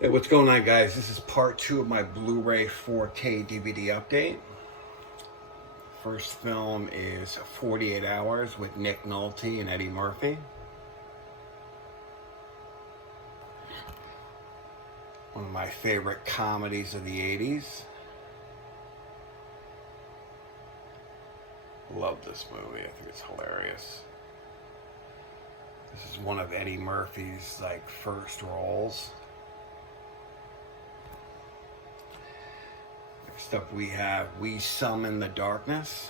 Hey, what's going on, guys? This is part 2 of my Blu Ray 4K DVD update. First film is 48 Hours with Nick Nolte and Eddie Murphy. One of my favorite comedies of the 80s. Love this movie. I think it's hilarious. This is one of Eddie Murphy's first roles. Next up we have We Summon the Darkness,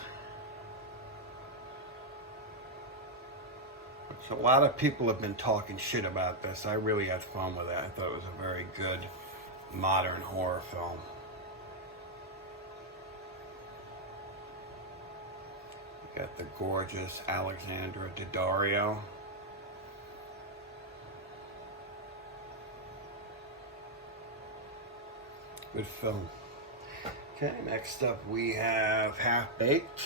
which a lot of people have been talking shit about this. I really had fun with it. I thought it was a very good modern horror film. We got the gorgeous Alexandra Daddario. Good film. Okay, next up we have Half-Baked,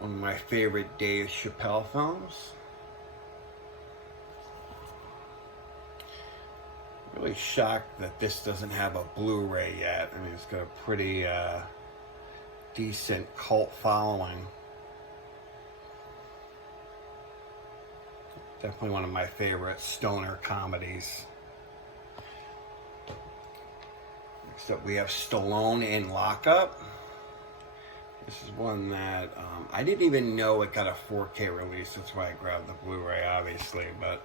one of my favorite Dave Chappelle films. Really shocked that this doesn't have a Blu Ray yet. I mean, it's got a pretty decent cult following. Definitely one of my favorite stoner comedies. Next up, we have Stallone in Lockup. This is one that I didn't even know it got a 4K release. That's why I grabbed the Blu-ray, obviously. But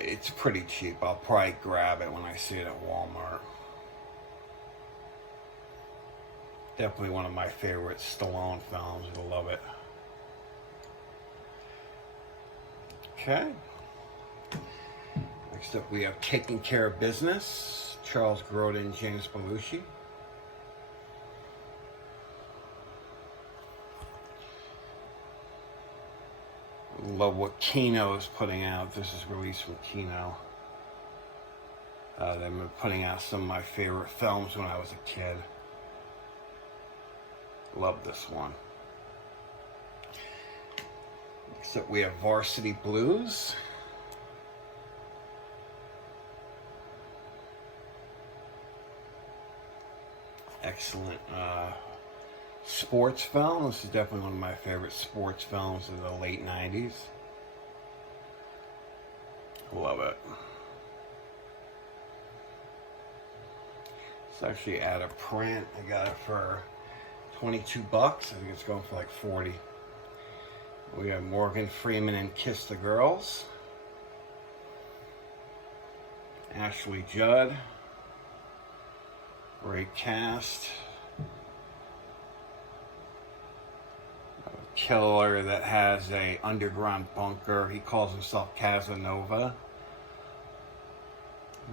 it's pretty cheap. I'll probably grab it when I see it at Walmart. Definitely one of my favorite Stallone films. You'll love it. Okay. Next up, we have Taking Care of Business. Charles Grodin, James Belushi. Love what Kino is putting out. This is released from Kino. They've been putting out some of my favorite films when I was a kid. Love this one. Next up, we have Varsity Blues. Excellent sports film. This is definitely one of my favorite sports films of the late 90s. Love it. It's actually out of print. I got it for 22 bucks. I think it's going for like 40. We have Morgan Freeman in Kiss the Girls. Ashley Judd. Great cast. A killer that has a underground bunker. He calls himself Casanova.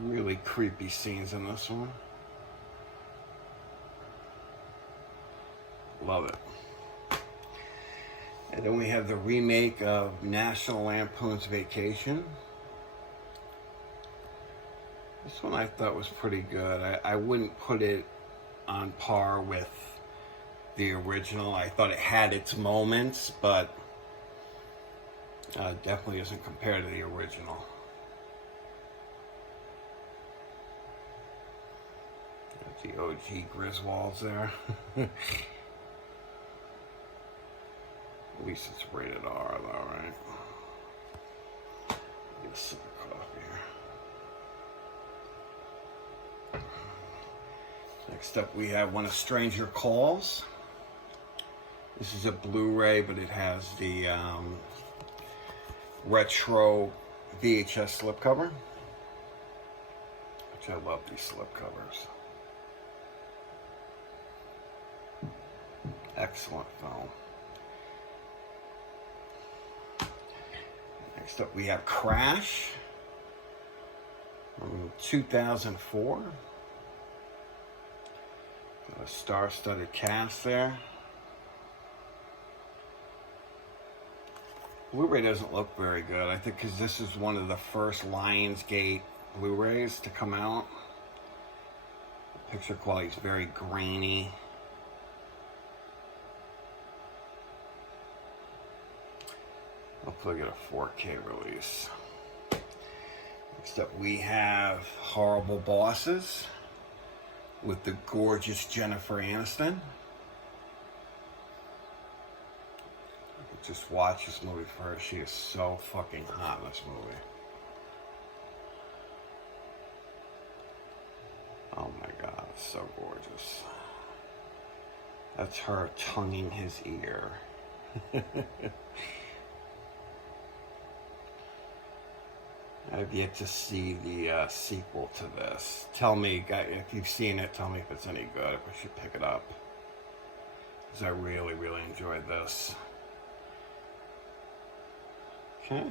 Really creepy scenes in this one. Love it. And then we have the remake of National Lampoon's Vacation. This one I thought was pretty good. I wouldn't put it on par with the original. I thought it had its moments, but definitely isn't compared to the original. Got the OG Griswolds there. At least it's rated R though, right? Get a sip of coffee here. Next up we have When a Stranger Calls. This is a Blu-ray, but it has the retro VHS slipcover, which I love these slipcovers. Excellent film. Next up we have Crash from 2004. Got a star-studded cast there. Blu-ray doesn't look very good. I think because this is one of the first Lionsgate Blu-rays to come out. The picture quality is very grainy. Hopefully get a 4K release. Next up we have Horrible Bosses with the gorgeous Jennifer Aniston. Just watch this movie for her. She is so fucking hot in this movie. Oh my god, it's so gorgeous. That's her tonguing his ear. I've yet to see the sequel to this. Tell me, guys, if you've seen it, tell me if it's any good, if I should pick it up. Because I really, really enjoyed this. Okay.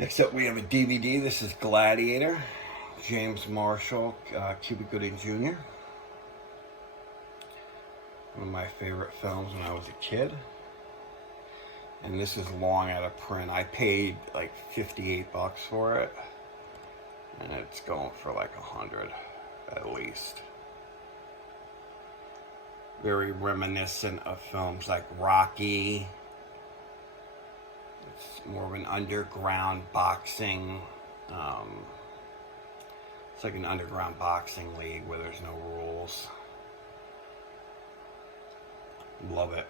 Next up, we have a DVD. This is Gladiator. James Marshall, Cuba Gooding Jr. One of my favorite films when I was a kid. And this is long out of print. I paid like $58 for it. And it's going for like $100 at least. Very reminiscent of films like Rocky. It's more of an underground boxing. It's like an underground boxing league where there's no rules. Love it.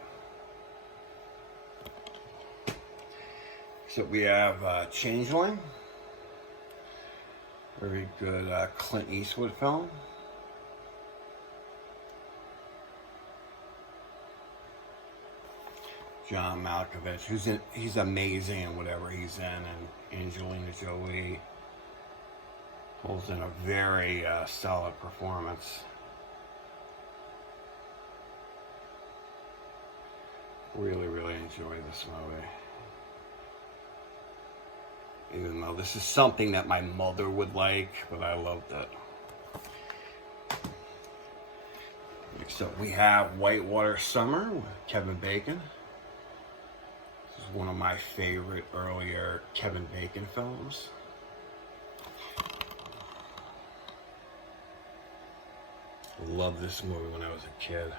So we have Changeling. Very good Clint Eastwood film. John Malkovich, he's amazing in whatever he's in, and Angelina Jolie pulls in a very solid performance. Really, really enjoy this movie. Even though this is something that my mother would like, but I loved it. Next up we have Whitewater Summer with Kevin Bacon. This is one of my favorite earlier Kevin Bacon films. I loved this movie when I was a kid.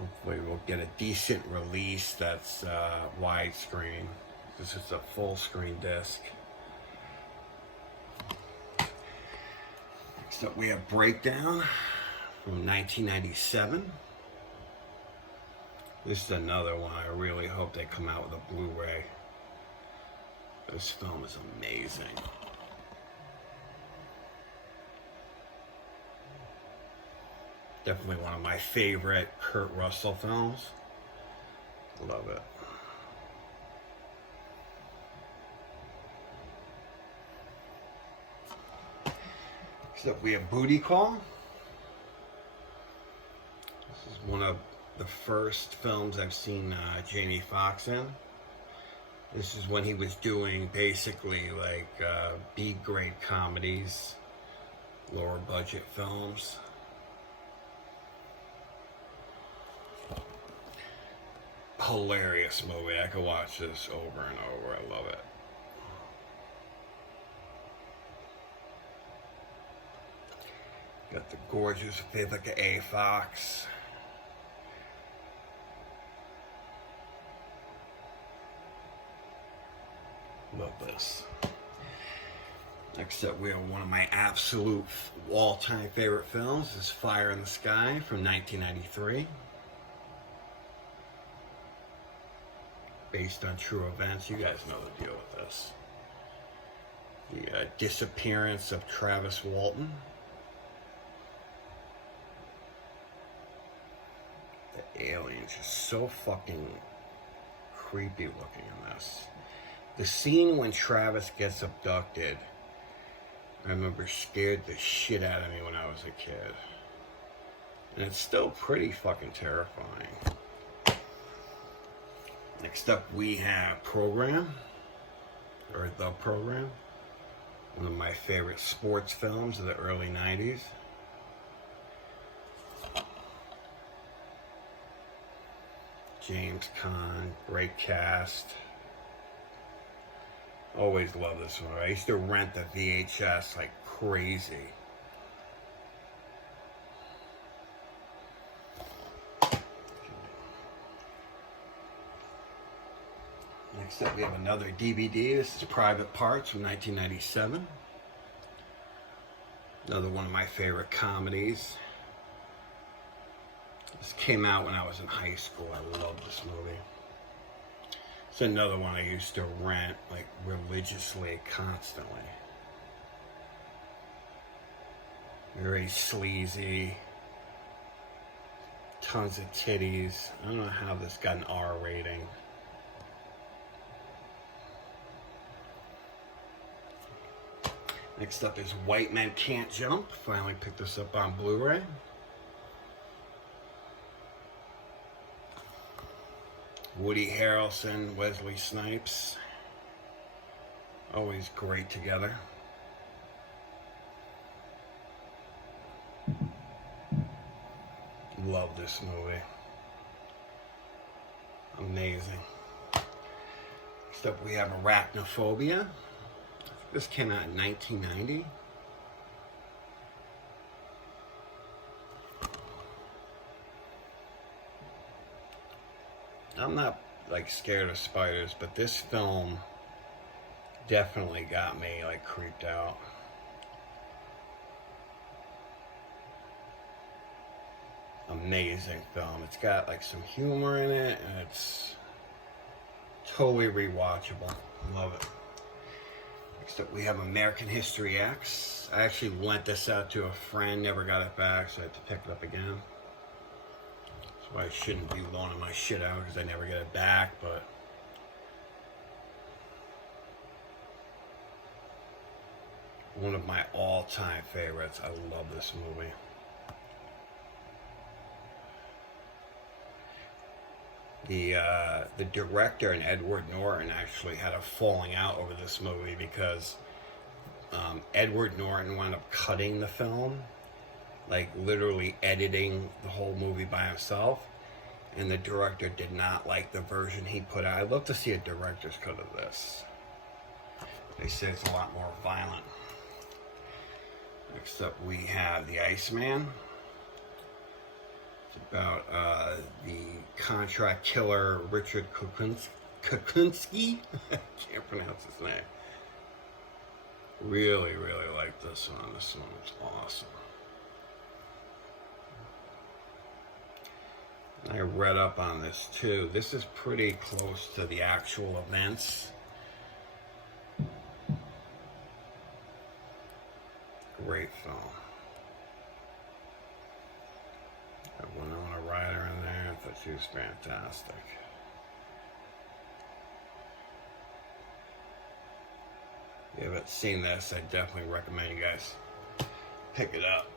Hopefully we'll get a decent release that's widescreen. This is a full screen disc. Next up we have Breakdown from 1997. This is another one I really hope they come out with a Blu Ray. This film is amazing. Definitely one of my favorite Kurt Russell films. Love it. Next up we have Booty Call. This is one of the first films I've seen Jamie Foxx in. This is when he was doing basically like B-grade comedies, lower budget films. Hilarious movie. I could watch this over and over. I love it. Got the gorgeous Vivica A. Fox. Love this. Next up, we have one of my absolute all-time favorite films. This is Fire in the Sky from 1993. Based on true events. You guys know the deal with this. The disappearance of Travis Walton. The alien's just so fucking creepy looking in this. The scene when Travis gets abducted, I remember scared the shit out of me when I was a kid. And it's still pretty fucking terrifying. Next up we have Program, or The Program, one of my favorite sports films of the early 90s. James Caan, great cast. Always love this one. I used to rent the VHS like crazy. Next up, we have another DVD. This is Private Parts from 1997. Another one of my favorite comedies. This came out when I was in high school. I love this movie. It's another one I used to rent, like, religiously, constantly. Very sleazy. Tons of titties. I don't know how this got an R rating. Next up is White Men Can't Jump. Finally picked this up on Blu Ray. Woody Harrelson, Wesley Snipes. Always great together. Love this movie. Amazing. Next up we have Arachnophobia. This came out in 1990. I'm not like scared of spiders, but this film definitely got me like creeped out. Amazing film. It's got like some humor in it, and it's totally rewatchable. Love it. Next up, we have American History X. I actually lent this out to a friend, never got it back, so I had to pick it up again. That's why I shouldn't be loaning my shit out, because I never get it back, but one of my all-time favorites. I love this movie. The director and Edward Norton actually had a falling out over this movie because Edward Norton wound up cutting the film, like literally editing the whole movie by himself, and the director did not like the version he put out. I'd love to see a director's cut of this. They say it's a lot more violent. Next up we have The Iceman. It's about the contract killer Richard Kukunski. I can't pronounce his name. Really, really like this one. This one's awesome. I read up on this too. This is pretty close to the actual events. Great film. Got Winona Ryder in there. I thought she was fantastic. If you haven't seen this, I definitely recommend you guys pick it up.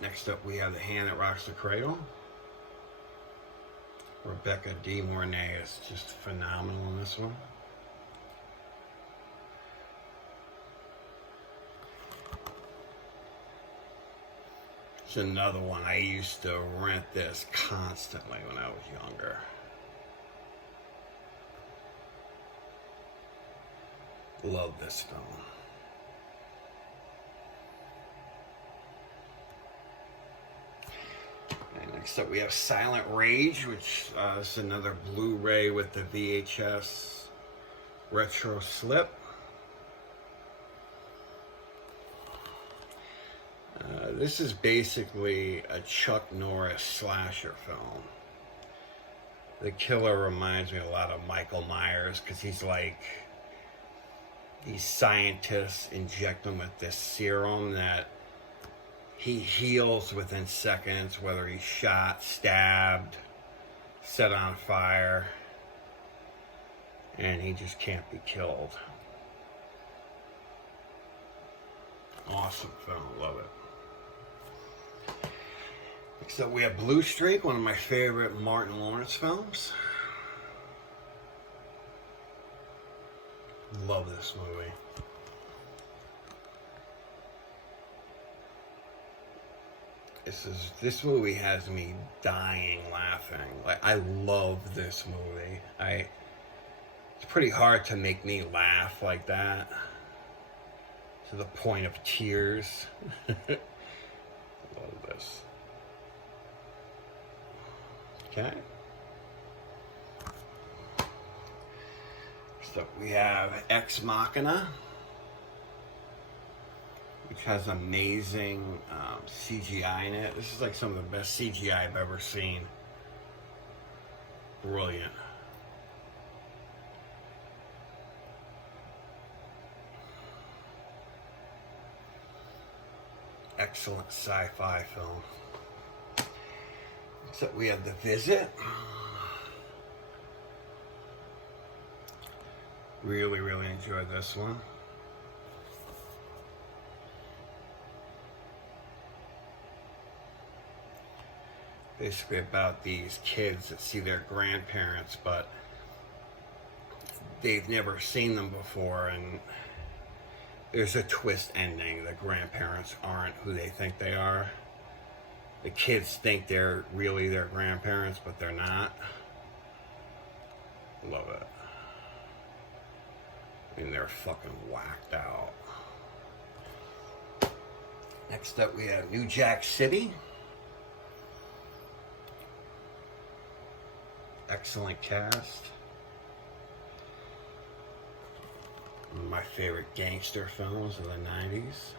Next up, we have The Hand That Rocks the Cradle. Rebecca De Mornay is just phenomenal in this one. It's another one. I used to rent this constantly when I was younger. Love this film. And next up we have Silent Rage, which is another Blu Ray with the VHS retro slip. This is basically a Chuck Norris slasher film. The killer reminds me a lot of Michael Myers because he's like, these scientists inject him with this serum that he heals within seconds, whether he's shot, stabbed, set on fire, and he just can't be killed. Awesome film, love it. Next up we have Blue Streak, one of my favorite Martin Lawrence films. Love this movie. This movie has me dying laughing. Like, I love this movie. It's pretty hard to make me laugh like that to the point of tears. Love this. Okay. Next up we have Ex Machina, which has amazing CGI in it. This is like some of the best CGI I've ever seen. Brilliant. Excellent sci-fi film. So we have The Visit. Really, really enjoyed this one. Basically about these kids that see their grandparents, but they've never seen them before, and there's a twist ending. The grandparents aren't who they think they are. The kids think they're really their grandparents, but they're not. Love it. I mean, they're fucking whacked out. Next up, we have New Jack City. Excellent cast. One of my favorite gangster films of the 90s.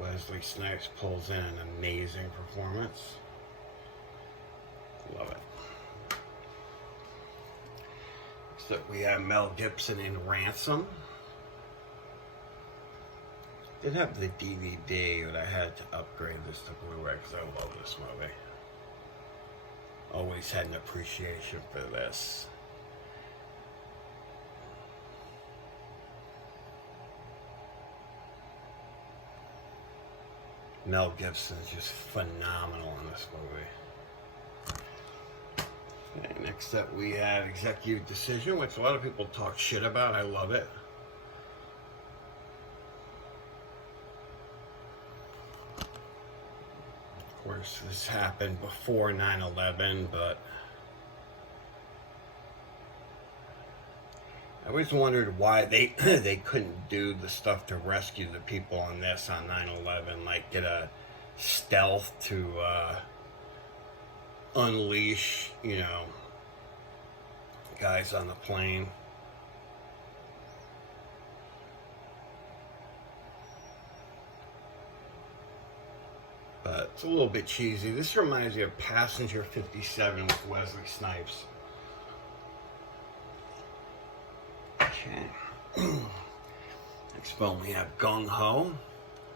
Wesley Snipes pulls in an amazing performance. Love it. Next up, we have Mel Gibson in Ransom. Did have the DVD, but I had to upgrade this to Blu Ray because I love this movie. Always had an appreciation for this. Mel Gibson is just phenomenal in this movie. Okay, next up we have Executive Decision, which a lot of people talk shit about. I love it. Of course, this happened before 9/11, but I always wondered why they they couldn't do the stuff to rescue the people on this on 9/11, like get a stealth to unleash, you know, guys on the plane. But it's a little bit cheesy. This reminds me of Passenger 57 with Wesley Snipes. Okay. Next film we have Gung Ho,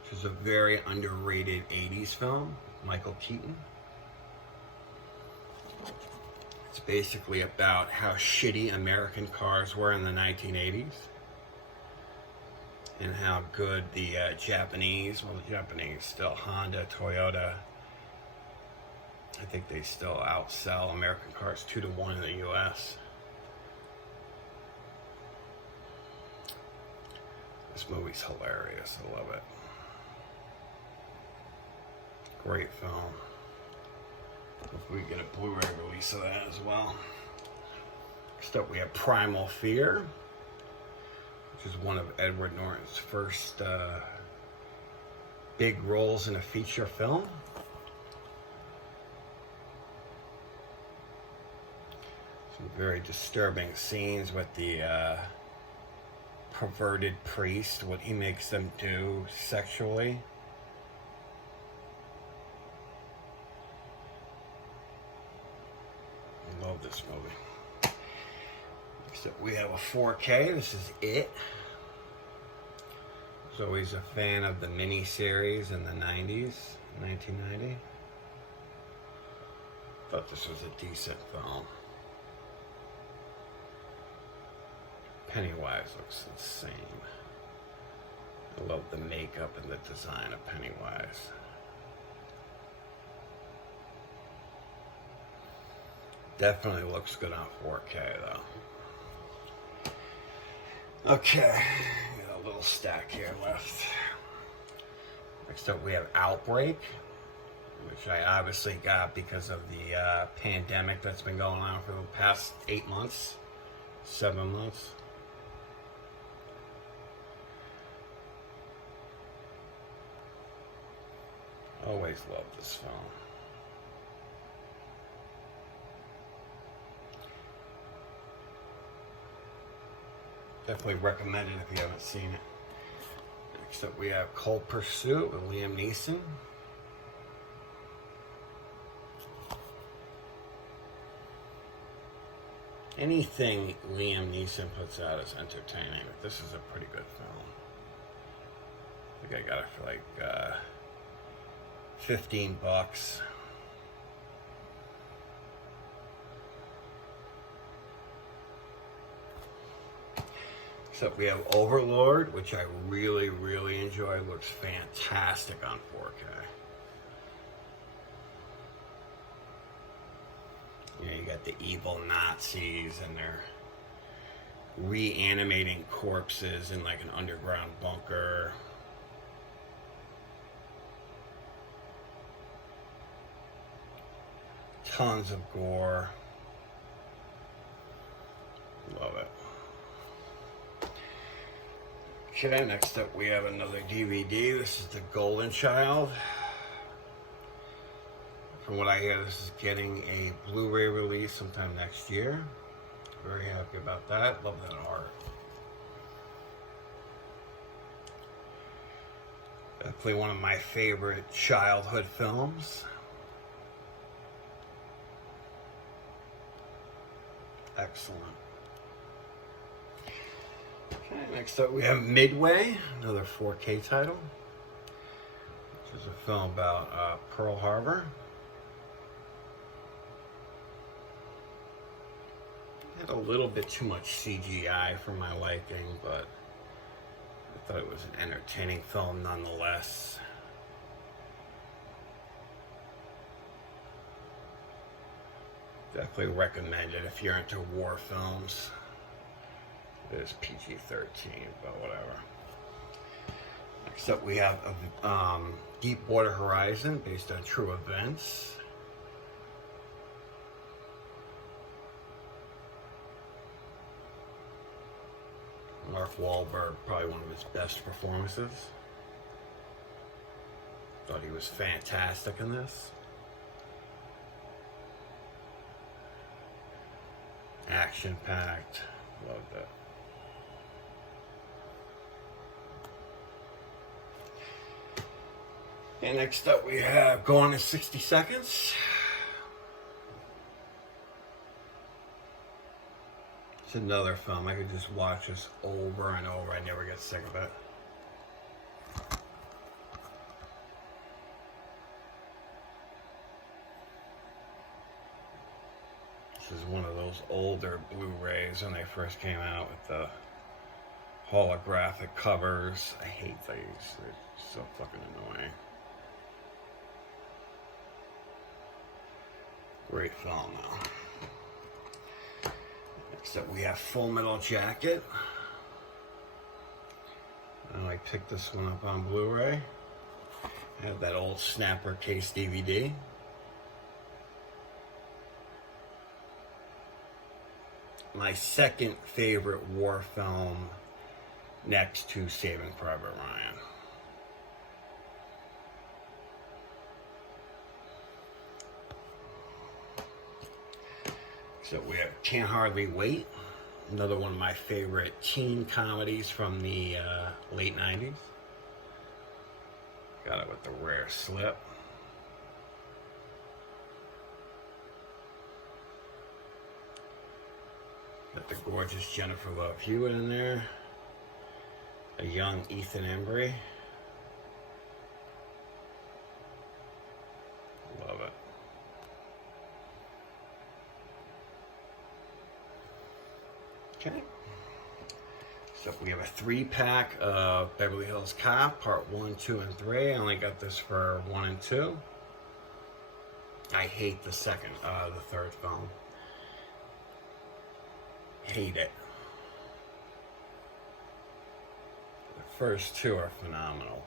which is a very underrated 80s film. Michael Keaton. It's basically about how shitty American cars were in the 1980s. And how good the Japanese still, Honda, Toyota, I think they still outsell American cars 2-1 in the US. This movie's hilarious, I love it. Great film. If we get a Blu-ray release of that as well. Next up we have Primal Fear, which is one of Edward Norton's first big roles in a feature film. Some very disturbing scenes with the perverted priest, what he makes them do sexually. I love this movie. Next up we have a 4K. This is It. I was always a fan of the miniseries in the 90s, 1990. Thought this was a decent film. Pennywise looks insane. I love the makeup and the design of Pennywise. Definitely looks good on 4K though. Okay, got a little stack here left. Next up we have Outbreak, which I obviously got because of the pandemic that's been going on for the past 8 months, 7 months. Always loved this film. Definitely recommend it if you haven't seen it. Next up we have Cold Pursuit with Liam Neeson. Anything Liam Neeson puts out is entertaining, but this is a pretty good film. I think I got it for like $15. Except we have Overlord, which I really, really enjoy. Looks fantastic on 4K. You know, you got the evil Nazis and they're reanimating corpses in like an underground bunker. Tons of gore. Love it. Okay, next up we have another DVD. This is The Golden Child. From what I hear, this is getting a Blu Ray release sometime next year. Very happy about that. Love that art. Definitely one of my favorite childhood films. Excellent. Okay, next up we have Midway, another 4K title. This is a film about Pearl Harbor. Had a little bit too much CGI for my liking, but I thought it was an entertaining film nonetheless. Definitely recommend it if you're into war films. It is PG-13, but whatever. Next up we have Deepwater Horizon, based on true events. Mark Wahlberg, probably one of his best performances. Thought he was fantastic in this. Action-packed. Loved it. And next up we have Gone in 60 Seconds. It's another film. I could just watch this over and over. I never get sick of it. This is one of those older Blu Rays when they first came out with the holographic covers. I hate these. They're so fucking annoying. Great film though. Next up we have Full Metal Jacket. I picked this one up on Blu Ray. I have that old snapper case DVD. My second favorite war film next to Saving Private Ryan. So we have Can't Hardly Wait, another one of my favorite teen comedies from the late 90s. Got it with the rare slip. Got the gorgeous Jennifer Love Hewitt in there. A young Ethan Embry. Love it. Okay. So we have a 3-pack of Beverly Hills Cop, part 1, 2, and 3. I only got this for 1 and 2. I hate the third film. Hate it. The first 2 are phenomenal.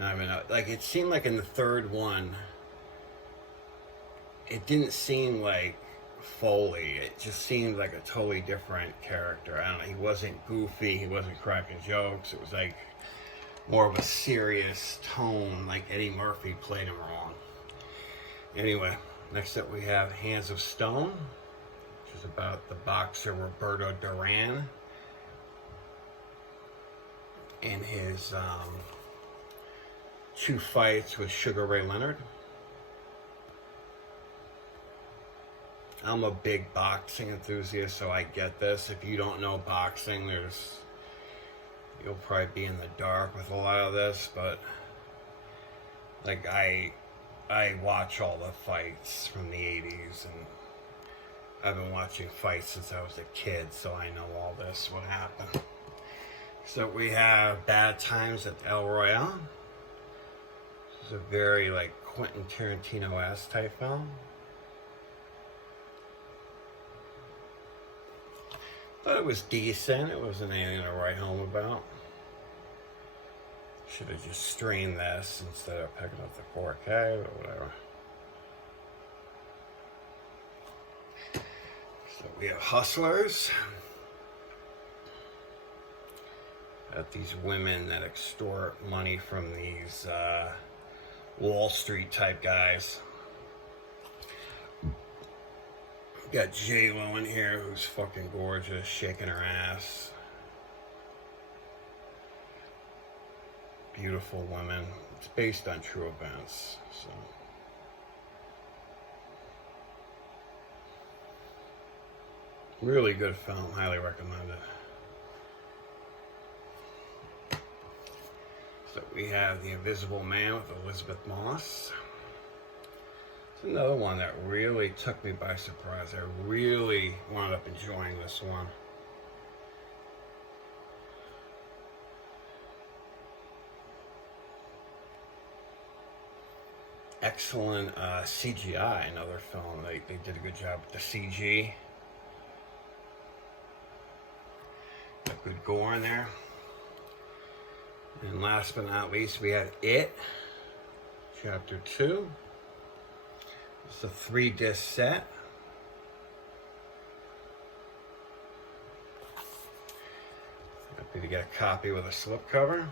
I mean, like, it seemed like in the third one, it didn't seem like Foley. It just seemed like a totally different character. I don't know, he wasn't goofy, he wasn't cracking jokes. It was like more of a serious tone, like Eddie Murphy played him wrong. Anyway, next up we have Hands of Stone, which is about the boxer Roberto Duran in his 2 fights with Sugar Ray Leonard. I'm a big boxing enthusiast, so I get this. If you don't know boxing, you'll probably be in the dark with a lot of this, but like I watch all the fights from the 80s, and I've been watching fights since I was a kid, so I know all this, what happened. So we have Bad Times at El Royale. This is a very like Quentin Tarantino-esque type film. Thought it was decent. It wasn't anything to write home about. Should have just streamed this instead of picking up the 4K or whatever. So we have Hustlers. Got these women that extort money from these Wall Street type guys. Got J-Lo in here, who's fucking gorgeous, shaking her ass. Beautiful women. It's based on true events, so. Really good film, highly recommend it. So we have The Invisible Man with Elizabeth Moss. It's another one that really took me by surprise. I really wound up enjoying this one. Excellent CGI, another film. They did a good job with the CG. Got good gore in there. And last but not least, we have It, Chapter 2. It's a 3-disc set. Happy to get a copy with a slipcover.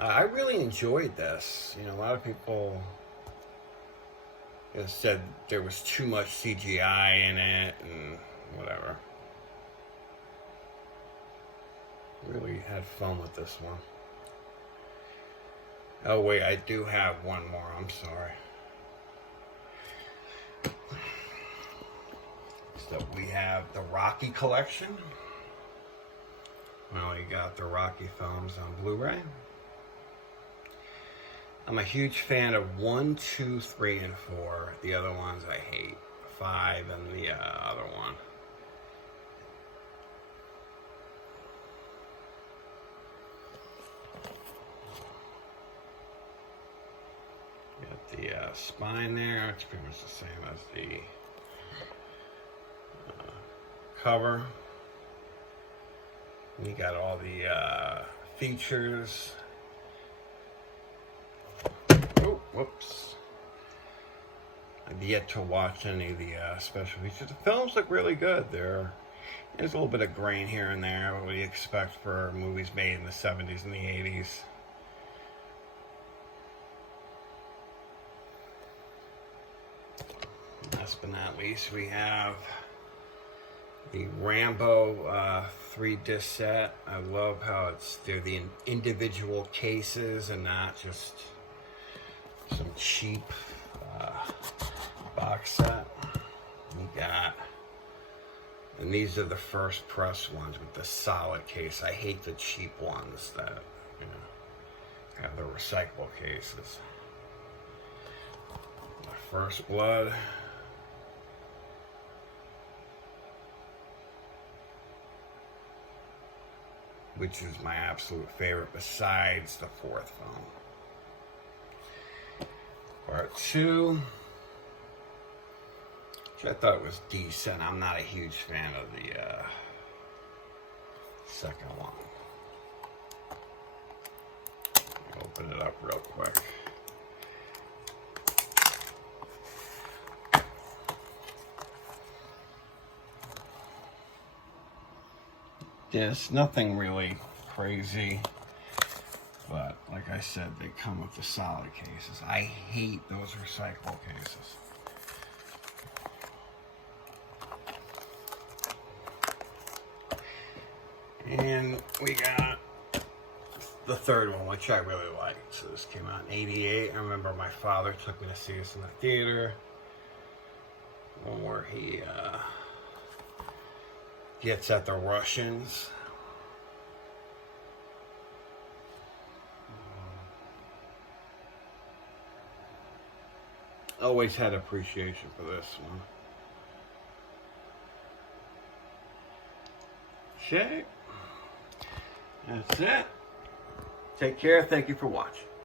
I really enjoyed this. You know, a lot of people said there was too much CGI in it and whatever. Really had fun with this one. Oh wait, I do have one more, I'm sorry. So we have the Rocky collection. Well, you got the Rocky films on Blu Ray. I'm a huge fan of 1, 2, 3, and 4. The other ones I hate. 5 and the other one. Got the spine there. It's pretty much the same as the cover. You got all the features. Oh, whoops. I've yet to watch any of the special features. The films look really good. There's a little bit of grain here and there, what we expect for movies made in the 70s and the 80s. Last but not least, we have the Rambo 3-disc set. I love how they're the individual cases and not just some cheap box set. And these are the first press ones with the solid case. I hate the cheap ones that, you know, have the recyclable cases. The First Blood. Which is my absolute favorite besides the fourth film. Part 2. Which I thought was decent. I'm not a huge fan of the second one. Open it up real quick. this. Nothing really crazy. But, like I said, they come with the solid cases. I hate those recyclable cases. And we got the third one, which I really liked. So this came out in '88. I remember my father took me to see this in the theater. One where he gets at the Russians. Always had appreciation for this one. Okay. That's it. Take care. Thank you for watching.